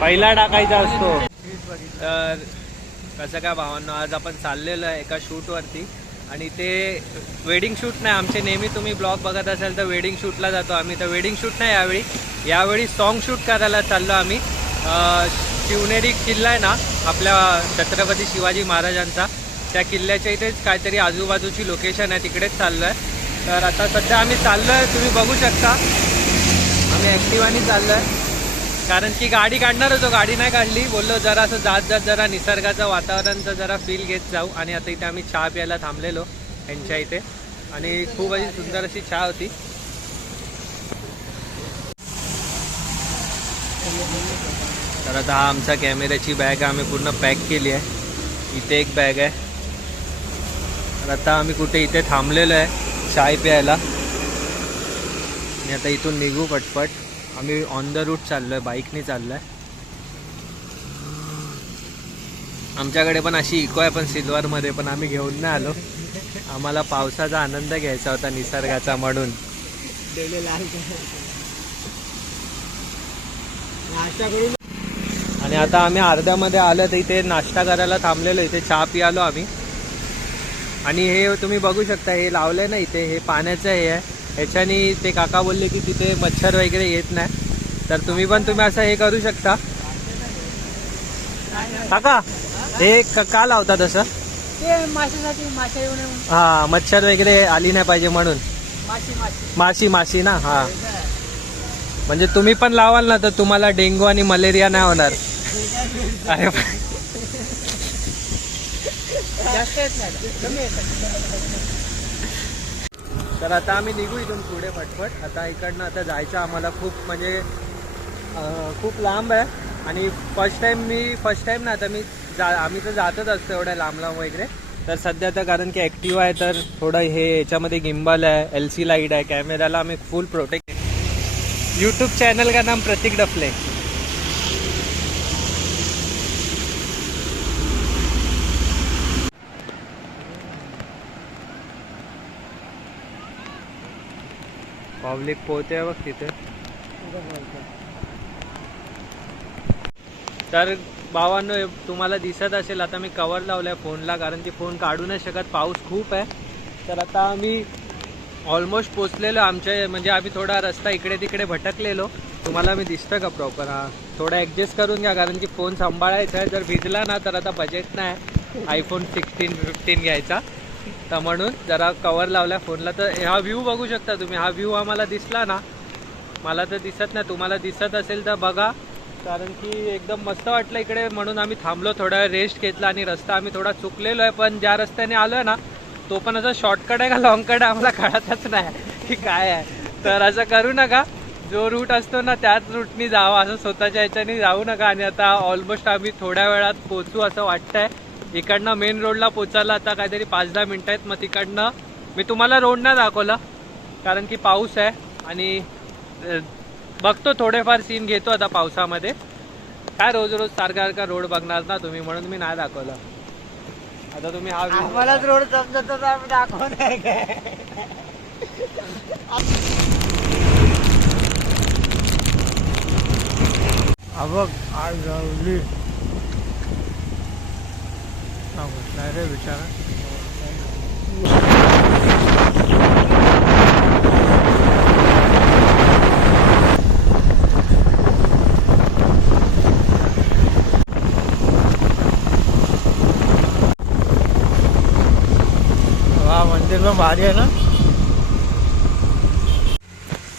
पहिला टाकायचा असतो. तर कसं काय भावांनो, आज आपण चाललेलो आहे एका शूटवरती आणि ते वेडिंग शूट नाही. आमचे नेहमी तुम्ही ब्लॉग बघत असाल तर वेडिंग शूटला जातो आम्ही. तर वेडिंग शूट नाही, यावेळी सॉन्ग शूट करायला चाललो आम्ही. शिवनेरी किल्ला आहे ना आपल्या छत्रपती शिवाजी महाराजांचा, त्या किल्ल्याच्या इथेच काहीतरी आजूबाजूची लोकेशन आहे, तिकडेच चाललो आहे. तर आता सध्या आम्ही चाललो आहे, तुम्ही बघू शकता. आम्ही ॲक्टिवानी चाललो आहे कारण की गाडी काढणार होतो, गाडी नाही काढली. बोललो जरा असं जात जरा निसर्गाचं वातावरणाचं जरा फील घेत जाऊ. आणि आता इथे आम्ही चहा प्यायला थांबलेलो यांच्या इथे आणि खूप अशी सुंदर अशी चहा होती. तर आता हा आमचा कॅमेऱ्याची बॅग आम्ही पूर्ण पॅक केली आहे. इथे एक बॅग आहे. तर आता आम्ही कुठे इथे थांबलेलो आहे चाय प्यायला आणि आता इथून निघू पटपट. आम्ही ऑन द रूट चाललो आहे, बाईकने चाललो आहे. आमच्याकडे पण अशी इको आहे पण सिल्वरमध्ये, पण आम्ही घेऊन नाही आलो. आम्हाला पावसाचा आनंद घ्यायचा होता निसर्गाचा म्हणून. आणि आता आम्ही अर्ध्यामध्ये आलो तर इथे नाश्ता करायला थांबलेलो. इथे चहा पियालो आम्ही. आणि हे तुम्ही बघू शकता, हे लावलंय ना इथे, हे पाण्याचं हे आहे. ह्याच्यानी ते काका बोलले की तिथे मच्छर वगैरे येत नाही. तर तुम्ही असं हे करू शकता. काका हे का लावता तसं? हा, मच्छर वगैरे आली नाही पाहिजे म्हणून. माशी ना. हा, म्हणजे तुम्ही पण लावाल ना तर तुम्हाला डेंग्यू आणि मलेरिया नाही होणार. अरे तर आता आम्ही निघू इथून पुढे पटपट. आता इकडनं आता जायचं आम्हाला खूप म्हणजे खूप लांब आहे. आणि फर्स्ट टाइम ना, आता आम्ही तर जातच असतो एवढ्या लांब वगैरे. तर सध्या तर कारण की ॲक्टिव्ह आहे तर थोडं हे याच्यामध्ये गिम्बल आहे, LC लाईट आहे, कॅमेराला आम्ही फुल प्रोटेक्ट. यूट्यूब चॅनल का नाम प्रतीक डफले. पब्लिक पोहते बघ तिथे. तर भावांनो, तुम्हाला दिसत असेल आता मी कवर लावलाय फोनला कारण की फोन काढू नाही शकत, पाऊस खूप आहे. तर आता आम्ही ऑलमोस्ट पोचलेलो आमच्या, म्हणजे आम्ही थोडा रस्ता इकडे तिकडे भटकलेलो. तुम्हाला मी दिसतं का प्रॉपर? हा, थोडा ॲडजस्ट करून घ्या कारण की फोन सांभाळायचा आहे. जर भिजला ना तर आता बजेट नाही iPhone 16, 15 घ्यायचा. तर म्हणून जरा कवर लावला फोनला. तर हा व्ह्यू बघू शकता तुम्ही. हा व्ह्यू आम्हाला दिसला ना, मला तर दिसत नाही, तुम्हाला दिसत असेल तर बघा. कारण की एकदम मस्त वाटलं इकडे म्हणून आम्ही थांबलो, थोडा वेळ रेस्ट घेतला. आणि रस्ता आम्ही थोडा चुकलेलो आहे, पण ज्या रस्त्याने आलो आहे ना तो पण असा शॉर्टकट आहे का लॉंग कट आहे आम्हाला कळतच नाही की काय आहे. तर असं करू नका, जो रूट असतो ना त्याच रूटनी जावा, असं स्वतःच्या ह्याच्याने जाऊ नका. आणि आता ऑलमोस्ट आम्ही थोड्या वेळात पोचू असं वाटतंय. इकडनं मेन रोडला पोचायला आता काहीतरी 5-10 मिनटं आहेत. मग तिकडनं मी तुम्हाला रोड नाही दाखवला कारण की पाऊस आहे आणि बघतो थोडेफार सीन घेतो आता पावसामध्ये. काय रोज सारखा रोड बघणार ना तुम्ही, म्हणून मी नाही दाखवलं. आता तुम्ही हा आम्हालाच रोड समजत आम्ही दाखवणार काय. बघ आज जाऊली रे बिचारा. मंदिर पण भारी आहे ना.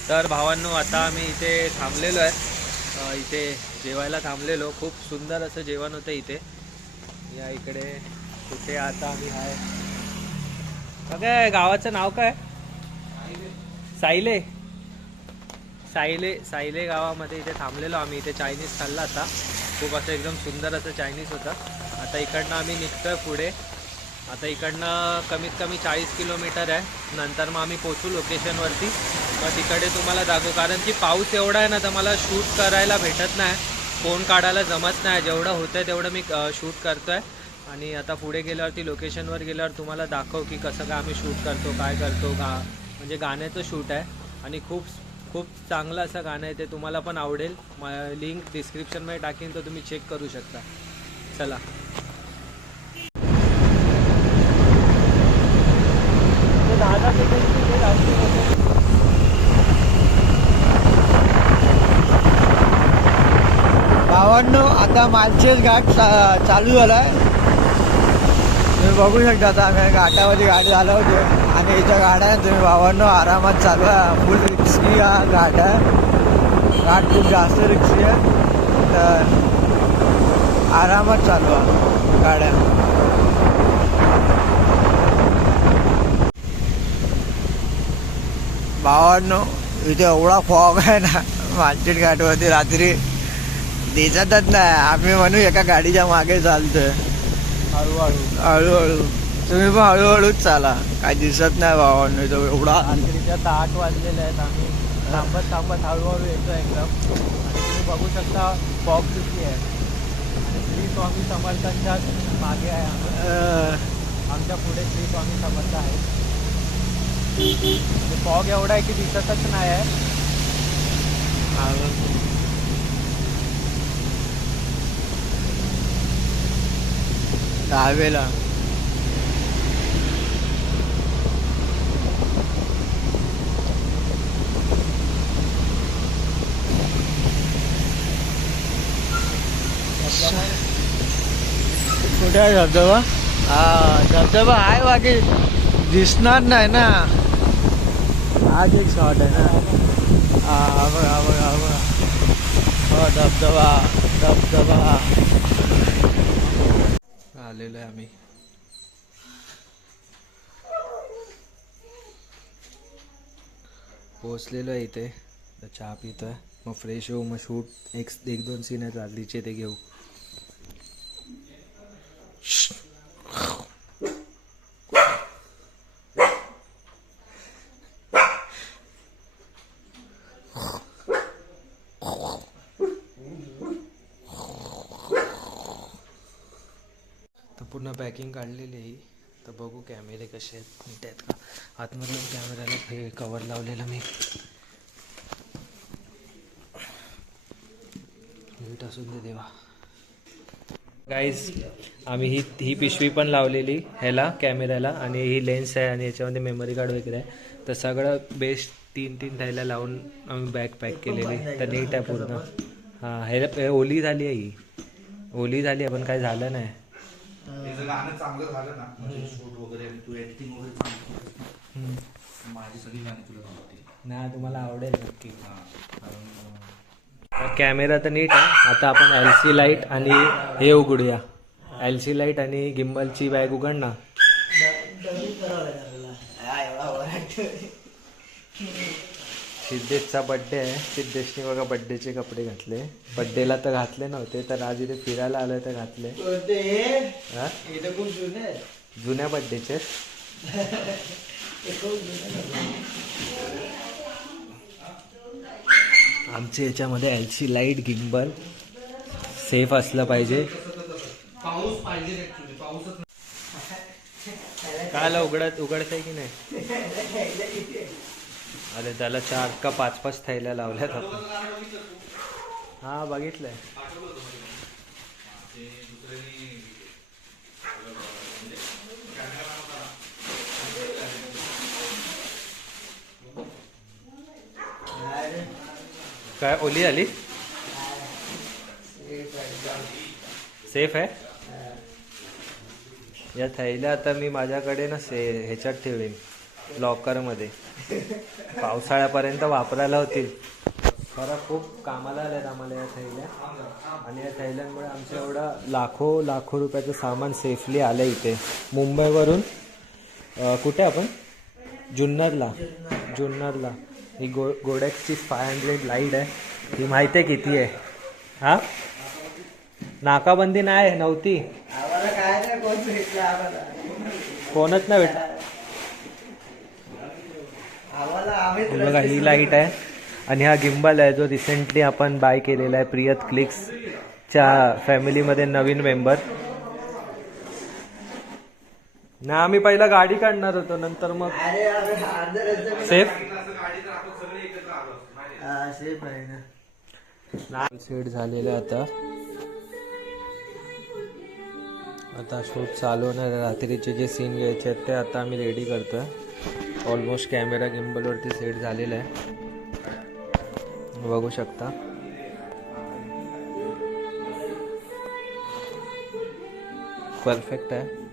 तर भावांनो, आता आम्ही इथे थांबलेलो आहे, इथे जेवायला थांबलेलो. खूप सुंदर असं जेवण होतं इथे. या इकडे कुठे आता आम्ही आहे, काय गावाचं नाव काय? सायले. सायले गावामध्ये इथे थांबलेलो आम्ही. इथे चायनीज खाल्ला आता. खूप असं एकदम सुंदर असं चायनीज होतं. आता इकडनं आम्ही निघतोय पुढे. आता इकडनं कमीत कमी 40 किलोमीटर आहे. नंतर मग आम्ही पोचू लोकेशनवरती. मग तिकडे तुम्हाला दाखवू कारण की पाऊस एवढा आहे ना तर मला शूट करायला भेटत नाही, फोन काढायला जमत नाही. जेवढं होतं तेवढं मी शूट करतो आहे. आणि आता पुढे गेल्यावरती लोकेशनवर गेल्यावर तुम्हाला दाखव की कसं काय आम्ही शूट करतो, काय करतो. म्हणजे गाण्याचं शूट आहे आणि खूप खूप चांगलं असं गाणं आहे, ते तुम्हाला पण आवडेल. लिंक डिस्क्रिप्शनमध्ये टाकीन, तर तुम्ही चेक करू शकता. चला. भावांनो, आता मालशेज घाट चालू झालाय. तुम्ही बघू शकता. आता आम्ही घाटामध्ये गाडी चालवतो आणि याच्या गाड्या आहे तुम्ही भावांनो आरामात चालवा. फुल रिक्सी हा घाट आहे. घाट खूप जास्त रिक्सी आहे, तर आरामात चालवा गाड्या. भावांनो, इथे एवढा फॉग आहे ना मालशेज घाटवरती, रात्री दिसतच नाही. आम्ही म्हणू एका गाडीच्या मागे चालतोय हळूहळू. तुम्ही पण हळूहळूच चाला, काय दिसत नाही भावांनो इथं एवढा. रात्रीच्या 8 वाजलेले आहेत. आम्ही थांबत थांबत हळूहळू येतो एकदम. आणि तुम्ही बघू शकता फॉग किती आहे. आणि श्री स्वामी समर्थांच्या मागे आहे, आमच्या पुढे श्री स्वामी समर्थ आहे. फॉग एवढा आहे की दिसतच नाही आहे. दहावेला कुठे आहे धबधबा? हा, धबधबा आहे, बाकी दिसणार नाही ना. आज एक शॉट आहे ना. हा बघा बघा बघा. हो, धबधबा धबधबा. आलेलो आहे आम्ही. पोचलेलो आहे इथे. तर चहा पितोय, मग फ्रेश होऊ, मग शूट एक 2 सीन आहेत रात्रीचे, ते घेऊ. तर पूर्ण पॅकिंग काढलेली आहे. तर बघू कॅमेरे कसे आहेत, नीट आहेत का. आतमधून कॅमेऱ्याला हे कवर लावलेलं मी, नीट असून दे देवा. गाईज, आम्ही ही पिशवी पण लावलेली ह्याला कॅमेऱ्याला, आणि ही लेन्स आहे, आणि याच्यामध्ये मेमरी कार्ड वगैरे आहे. तर सगळं बेस्ट 3 थैल्या लावून आम्ही बॅग पॅक केलेली. तर नीट आहे पूर्ण. हां, हे ओली झाली आहे, ही ओली झाली आहे, पण काय झालं नाही. गाणं चांगलं झालं ना, म्हणजे शूट वगैरे तू एडिटिंग वगैरे चांगलं, माझी सगळी गाणी तुला आवडतील. नाही, तुम्हाला आवडेल नक्की. कॅमेरा तर नीट आहे. आता आपण LC लाईट आणि हे उघडूया. LC लाईट आणि गिम्बलची बॅग उघड ना. सिद्धेशचा बड्डे आहे. सिद्धेशने बघा बड्डेचे कपडे घातले. बड्डेला तर घातले नव्हते, तर आज इथे फिरायला आलोय तर घातले. जुन्या बड्डेचे. आमच्या याच्यामध्ये LC लाईट, गिम्बल सेफ असलं पाहिजे. पाऊस पाहिजे ऍक्च्युली, पाऊसच काल उघडतंय की नाही. अरे त्याला 4 का 5 थैल्या लावल्यात आपण. हा, बघितलंय. काय ओली आली. सेफ आहे. या थैल्या आता मी माझ्याकडे ना ह्याच्यात ठेवेन, लॉकरमध्ये. पावसाळ्यापर्यंत वापरायला होतील. खरं खूप कामाला आल्यात आम्हाला या थैल्या. आणि या थैल्यांमुळे आमचं एवढं लाखो रुपयाचं सामान सेफली आलं इथे मुंबईवरून. कुठे आपण जुन्नरला. ही गोडेक्सची 500 लाईट आहे. ही माहिती आहे किती आहे. हा, नाकाबंदी नव्हती. कोणच नाही भेटला. बघा, ही लाईट आहे. आणि हा गिम्बल आहे जो रिसेंटली आपण बाय केलेला आहे. प्रियत क्लिक्सच्या फॅमिलीमध्ये नवीन मेंबर. ना आम्ही पहिला गाडी काढणार होतो नंतर मग सेफ सेफ आहे ना. सेट झालेलं आता आता शूट चालू होणार आहे. रात्रीचे जे सीन घ्यायचे आहेत ते आता आम्ही रेडी करतोय. ऑलमोस्ट कॅमेरा गिम्बलवरती सेट झालेला आहे, बघू शकता. परफेक्ट आहे.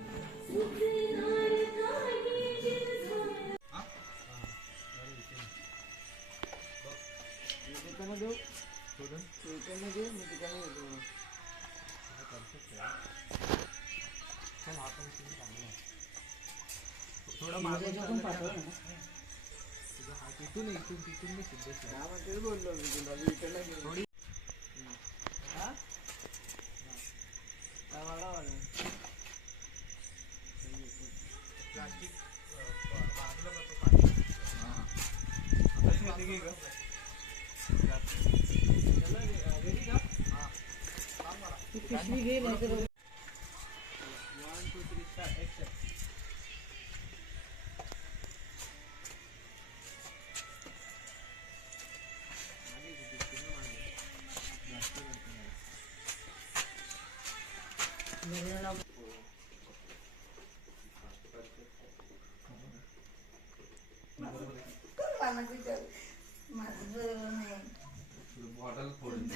बॉटल फोडून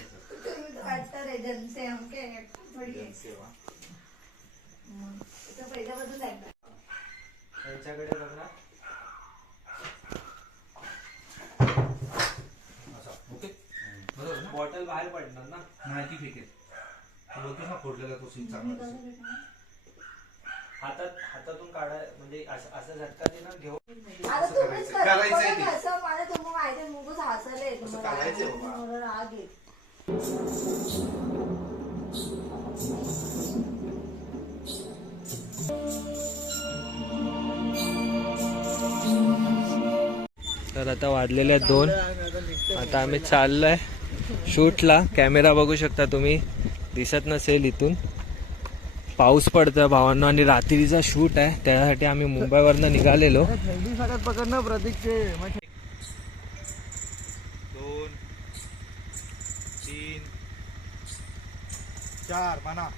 याच्याकडे बघा. ओके बरोबर ना. बॉटल बाहेर पडणार ना. नाही ती फेकेल. बोलतो ना फोडलेला तो सीन चांगला दिसेल. हातातून काढाय म्हणजे असं झटका दे ना घेऊन. आता तुम्हीच करा. करायचंय ते. बघा कसं मला तुम्ही माहिती आहे, मुगच हसायला येतं असं मला. करायचंय बाबा. मला राग येतो. तर आता वाजलेले आहेत 2. आता आम्ही चाललोय शूटला. कॅमेरा बघू शकता तुम्ही, दिसत नसेल इथून. पाऊस पडतोय भावांनो आणि रात्रीचा शूट आहे, त्यासाठी आम्ही मुंबईवरनं निघालेलो. थंडी सगळ्यात पकडणं प्रतीकचे 2 3 4 म्हणा.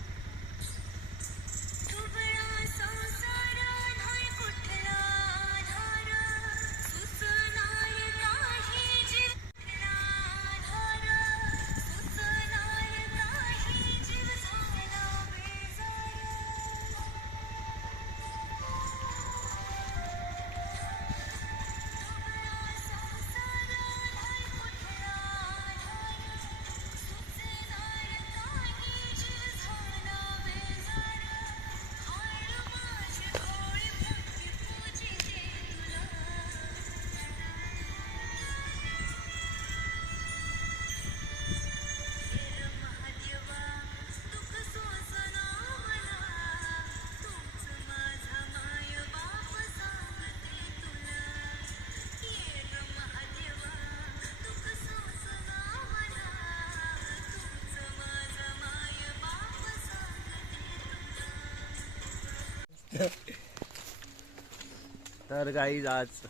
तर गाईज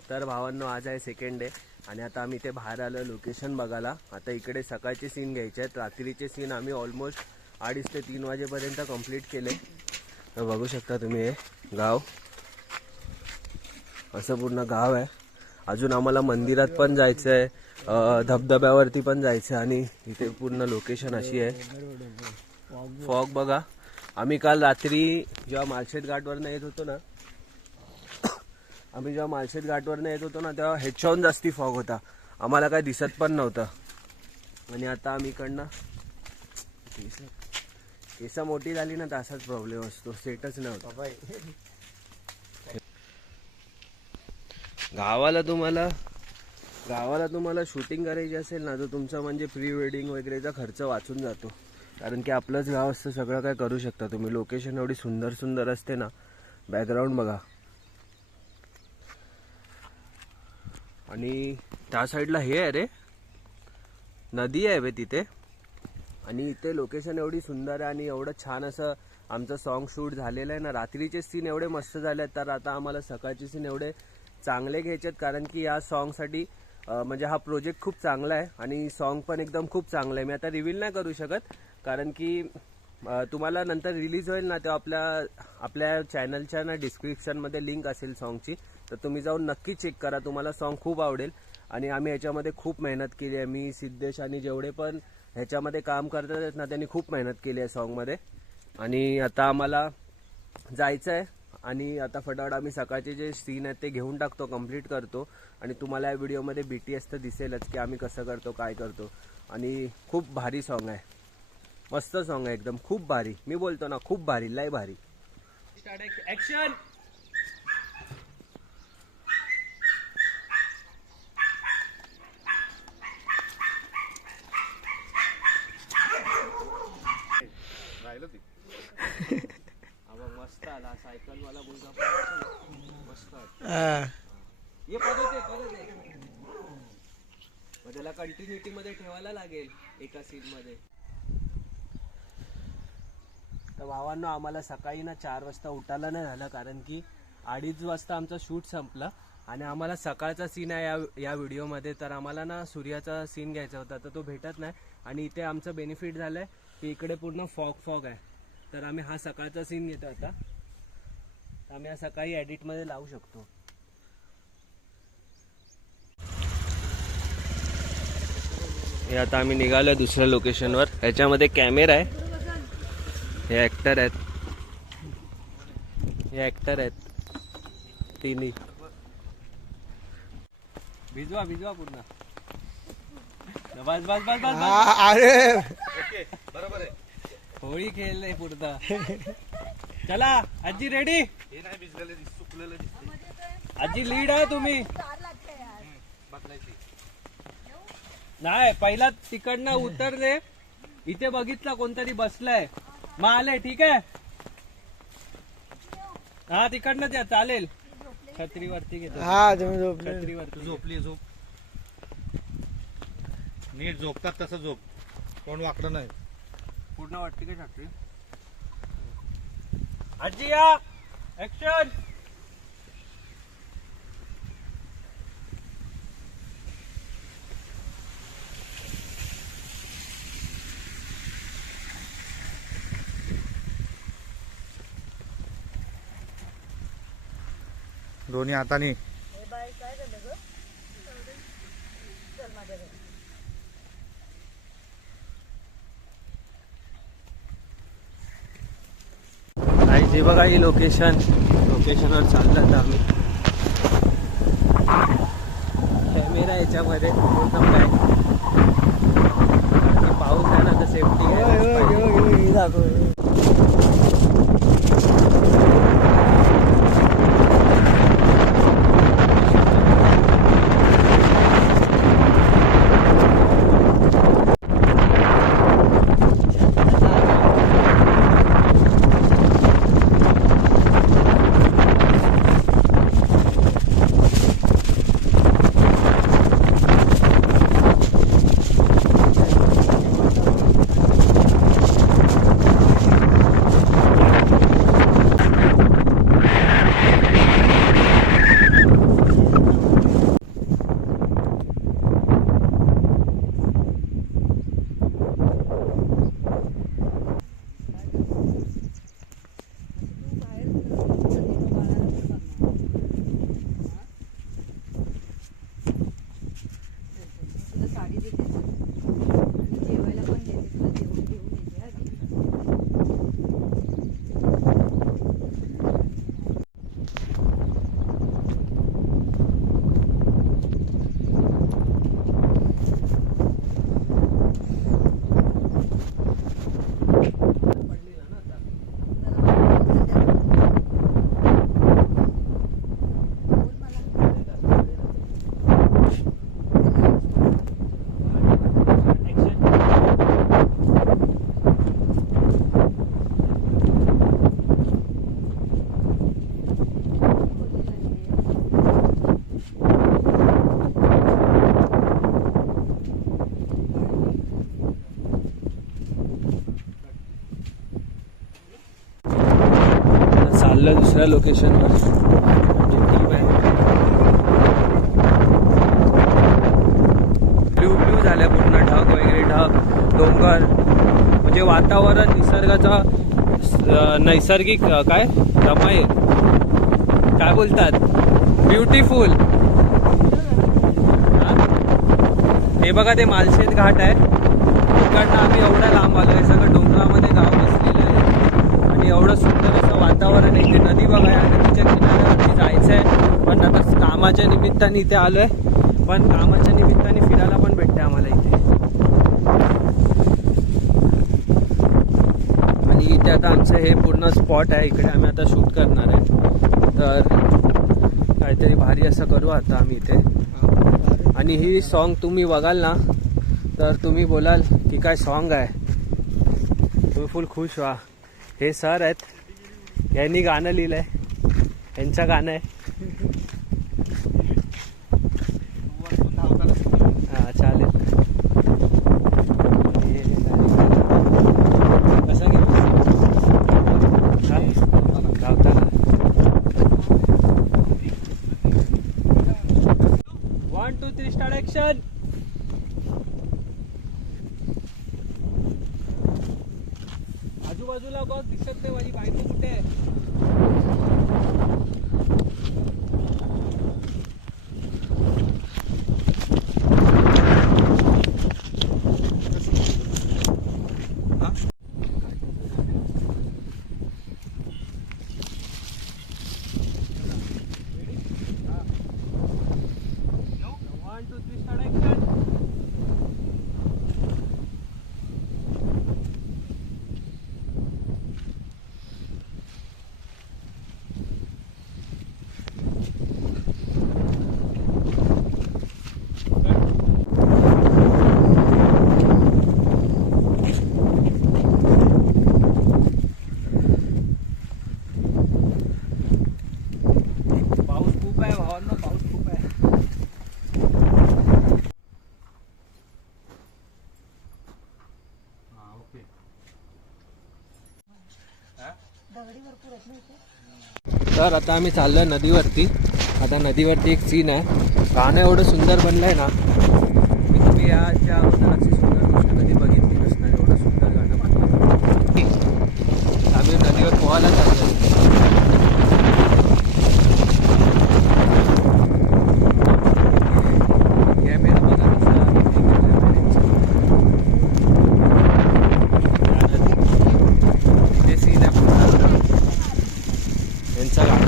तर भावांनो आज आहे सेकंड डे आणि आता आम्ही इथे बाहेर आलो लोकेशन बघायला. आता इकडे सकाळचे सीन घ्यायचे आहेत. रात्रीचे सीन आम्ही ऑलमोस्ट 2:30 ते 3 वाजेपर्यंत कंप्लीट केले. तर बघू शकता तुम्ही हे गाव, असं पूर्ण गाव आहे. अजून आम्हाला मंदिरात पण जायचं आहे, धबधब्यावरती पण जायचं आहे आणि इथे पूर्ण लोकेशन अशी आहे. फॉग बघा. आम्ही काल रात्री जेव्हा माळशेत घाटवरनं येत होतो ना तेव्हा ह्याच्याहून जास्ती फॉग होता, आम्हाला काय दिसत पण नव्हतं. आणि आता आम्ही इकडनं केस मोठी झाली ना तर असाच प्रॉब्लेम असतो, सेटच नाही होता. गावाला तुम्हाला शूटिंग करायची असेल ना तर तुमचा म्हणजे प्री वेडिंग वगैरेचा खर्च वाचून जातो, कारण की आपलंच गाव असतं, सगळं काय करू शकता तुम्ही. लोकेशन एवढी सुंदर सुंदर असते ना. बॅकग्राऊंड बघा. आणि त्या साईडला हे आहे रे, नदी आहे बे तिथे. आणि इथे लोकेशन एवढी सुंदर आहे आणि एवढं छान असं आमचं सॉन्ग शूट झालेलं आहे ना, रात्रीचे सीन एवढे मस्त झाले आहेत, तर आता आम्हाला सकाळचे सीन एवढे चांगले घ्यायचे आहेत, कारण की या सॉन्गसाठी म्हणजे हा प्रोजेक्ट खूप चांगला आहे आणि सॉन्ग पण एकदम खूप चांगलं आहे. मी आता रिव्हील नाही करू शकत, कारण की तुम्हाला नंतर रिलीज होईल ना, तेव्हा आपल्या चॅनलच्या ना डिस्क्रिप्शनमध्ये लिंक असेल सॉन्गची, तर तुम्ही जाऊन नक्की चेक करा. तुम्हाला सॉन्ग खूप आवडेल. आणि आम्ही ह्याच्यामध्ये खूप मेहनत केली आहे. मी, सिद्धेश आणि जेवढे पण ह्याच्यामध्ये काम करतात ना, त्यांनी खूप मेहनत केली आहे सॉन्गमध्ये. आणि आता आम्हाला जायचं आहे आणि आता फटाफट आम्ही सकाळचे जे सीन आहेत ते घेऊन टाकतो, कंप्लीट करतो. आणि तुम्हाला या व्हिडिओमध्ये BTS तर दिसेलच की आम्ही कसं करतो, काय करतो. आणि खूप भारी सॉन्ग आहे, मस्त सॉन्ग आहे एकदम, खूप भारी. मी बोलतो ना, खूप भारी, लय भारी. ऍक्शन. मस्त आला सायकल वाला मुलगा, मस्त ये परत आहे. मग त्याला कंटिन्युटी मध्ये ठेवायला लागेल एका सीन मध्ये. तर भावांनो, आम्हाला सकाळी ना 4 वाजता उठायला नाही झालं, कारण की 2:30 वाजता आमचा शूट संपला आणि आम्हाला सकाळचा सीन आहे या व्हिडिओमध्ये. तर आम्हाला ना सूर्याचा सीन घ्यायचा होता, तर तो भेटत नाही. आणि इथे आमचं बेनिफिट झालंय की इकडे पूर्ण फॉग आहे, तर आम्ही हा सकाळचा सीन घेतो. आता आम्ही हा सकाळी एडिटमध्ये लावू शकतो. हे आता आम्ही निघालो दुसऱ्या लोकेशनवर. ह्याच्यामध्ये कॅमेरा आहे, हे ऍक्टर आहेत तिन्ही. भिजवा पूर्ण. बस बस बस बस. अरे ओके बरोबर आहे. होळी खेळले पुरता. चला आजी रेडी. हे नाही भिजलेलं सुकलेलं दिसते. आजी लीड आहे तुम्ही. बदलायची नाही, पहिला तिकडनं उतरले, इथे बघितलं कोणतरी बसलाय, मग आले. ठीक आहे, हा तिकडनं द्या, चालेल. छत्रीवरती घेतो. हा तुम्ही झोपले. छत्रीवरती झोपली झोप. नीट झोपतात तसं झोप, कोण वाकडं नाही. पूर्ण वाटते का छत्री. आजी या, ऍक्शन. दोन्ही हाताने. जे बघा ही लोकेशनवर चाललं तर आम्ही. कॅमेरा याच्यामध्ये एकदम काय, पाऊस आहे ना, तर सेफ्टी आहे. दाखव. दुसऱ्या लोकेशनवर आमची टीम आहे. ब्ल्यू ब्ल्यू झाल्या पूर्ण, ढग वगैरे, ढग डोंगर, म्हणजे वातावरण निसर्गाचा नैसर्गिक काय रमय काय बोलतात, ब्युटिफुल. हे बघा ते मालशेज घाट आहे. तिकडनं आम्ही एवढं लांब आलो आहे, सगळं डोंगरामध्ये गाव बसलेलं आहे आणि एवढं सुंदर असं वातावरण आहे. इथे नदी बघा या नदीच्या किनाऱ्यावरती जायचं आहे, पण आता कामाच्या निमित्ताने इथे आलो आहे. पण कामाच्या निमित्ताने फिरायला पण भेटते आम्हाला इथे. आणि इथे आता आमचं हे पूर्ण स्पॉट आहे, इकडे आम्ही आता शूट करणार आहे. तर काहीतरी भारी असं करू आता आम्ही इथे. आणि ही सॉन्ग तुम्ही बघाल ना तर तुम्ही बोलाल की काय सॉन्ग आहे, तुम्ही फुल खुश व्हा. हे सर आहेत, यांनी गाणं लिहिलं आहे, यांचं गाणं आहे. हां चालेल. कसं गेलं धावताना. 1 2 3 स्टार्ट ॲक्शन. आजूबाजूला बघ, दिसत नाही माझी बायको कुठे आहे. पाऊस खूप आहे भावांना, पाऊस खूप आहे. तर आता आम्ही चाललोय नदीवरती. आता नदीवरती एक सीन आहे, गाणं एवढं सुंदर बनलंय ना की तुम्ही याच्या अगोदर अशी सुंदर गोष्ट कधी बघितली नसणार. एवढं सुंदर गाणं बनलंय. आम्ही नदीवर पोहायला चाललोय. कॅमेरा बघा कसा तिथे सीन आहे पूर्ण यांचा गाणं.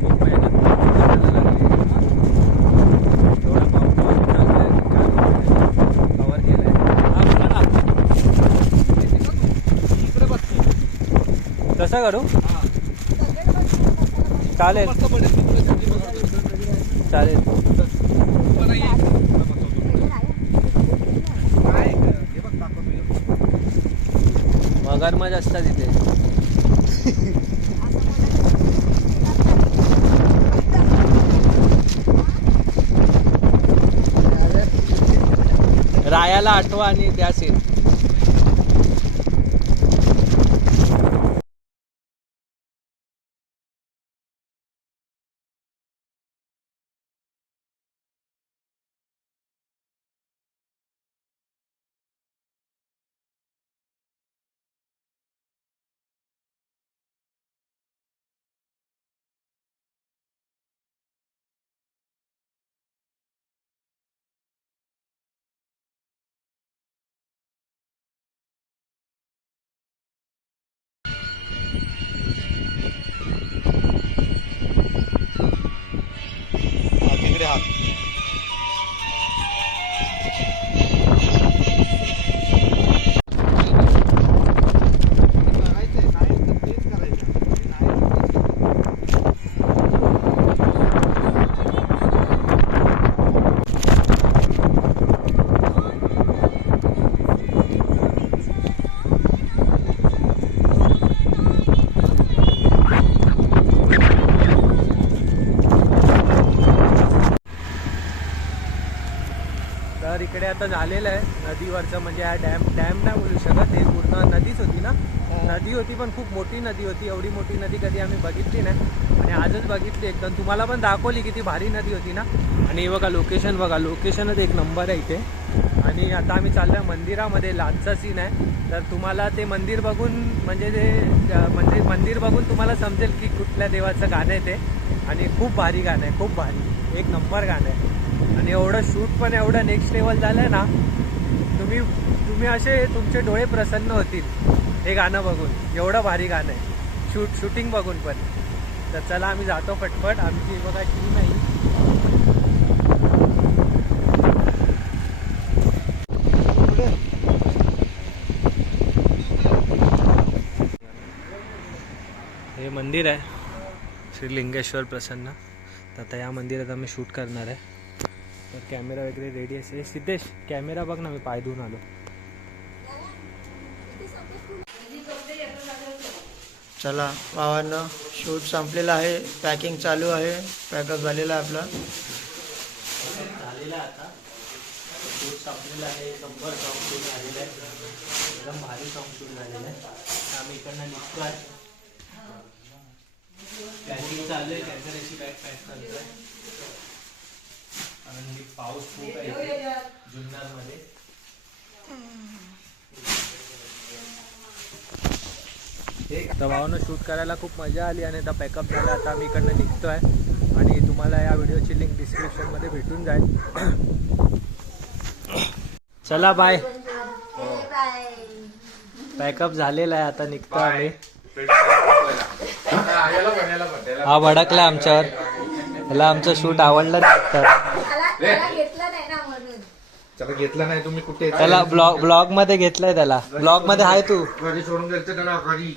खूप मेहनत करायला लागली. एवढा पाऊस चाललाय कव्हर केलंय. हा बोला ना, इकडे बघतो तसं करू. चालेल चालेल. मगरमच्छ असतात तिथे. रायाला आठवा आणि त्या सीन. इकडे आता झालेलं आहे नदीवरचं, म्हणजे हा डॅम नाही बोलू शकत, हे पूर्ण नदीच होती ना, नदी होती पण खूप मोठी नदी होती. एवढी मोठी नदी कधी आम्ही बघितली नाही आणि आजच बघितली एकदम. तुम्हाला पण दाखवली किती भारी नदी होती ना. आणि हे बघा लोकेशन, बघा लोकेशनच एक नंबर आहे इथे. आणि आता आम्ही चाललो आहे मंदिरामध्ये, लाचचा सीन आहे. तर तुम्हाला ते मंदिर बघून म्हणजे ते मंदिर बघून तुम्हाला समजेल की कुठल्या देवाचं गाणं आहे ते. आणि खूप भारी गाणं आहे, खूप भारी, एक नंबर गाणं आहे. आणि एवढं शूट पण एवढं नेक्स्ट लेवल झालं आहे ना, तुम्ही असे तुमचे डोळे प्रसन्न होतील हे गाणं बघून. एवढं भारी गाणं आहे शूटिंग बघून पण. तर चला आम्ही जातो पटपट. आमची बघा टीम आहे. हे मंदिर आहे श्री लिंगेश्वर प्रसन्न. तर आता या मंदिरात आम्ही शूट करणार आहे. तर कॅमेरा वगैरे रेडी असेल. सिद्धेश कॅमेरा बघ ना, मी पाय धुवून आलो. चला भावांनो, शूट संपलेला आहे, पॅकिंग चालू आहे, पॅकअप झालेला आहे आपला. झालेला आता शूट संपलेला आहे. 100 सॉन्ग शूट झालेलं आहे. एकदम भारी सॉन्ग शूट झालेलं आहे. आम्ही इकडनं निघतो आहे. पॅकिंग चालू आहे, कॅमेऱ्याची बॅग पॅक करतो आहे. आणि पाऊस खूप आहे इथे जुन्नरमध्ये. तर भावानं शूट करायला खूप मजा आली आणि आता पॅकअप झाला. आता आम्ही इकडनं निघतो आहे आणि तुम्हाला या व्हिडिओची लिंक डिस्क्रिप्शनमध्ये भेटून जाईल. चला बाय. बाय. पॅकअप झालेला आहे, आता निघतो आम्ही. हा भडकला आमच्यावर, ह्याला आमचं शूट आवडलं नाही. तर त्याला घेतलं नाही ना म्हणून. त्याला घेतला नाही तुम्ही कुठे त्याला ब्लॉग मध्ये घेतलंय, त्याला ब्लॉग मध्ये आहे तू. घरी सोडून गेलते त्याला घरी.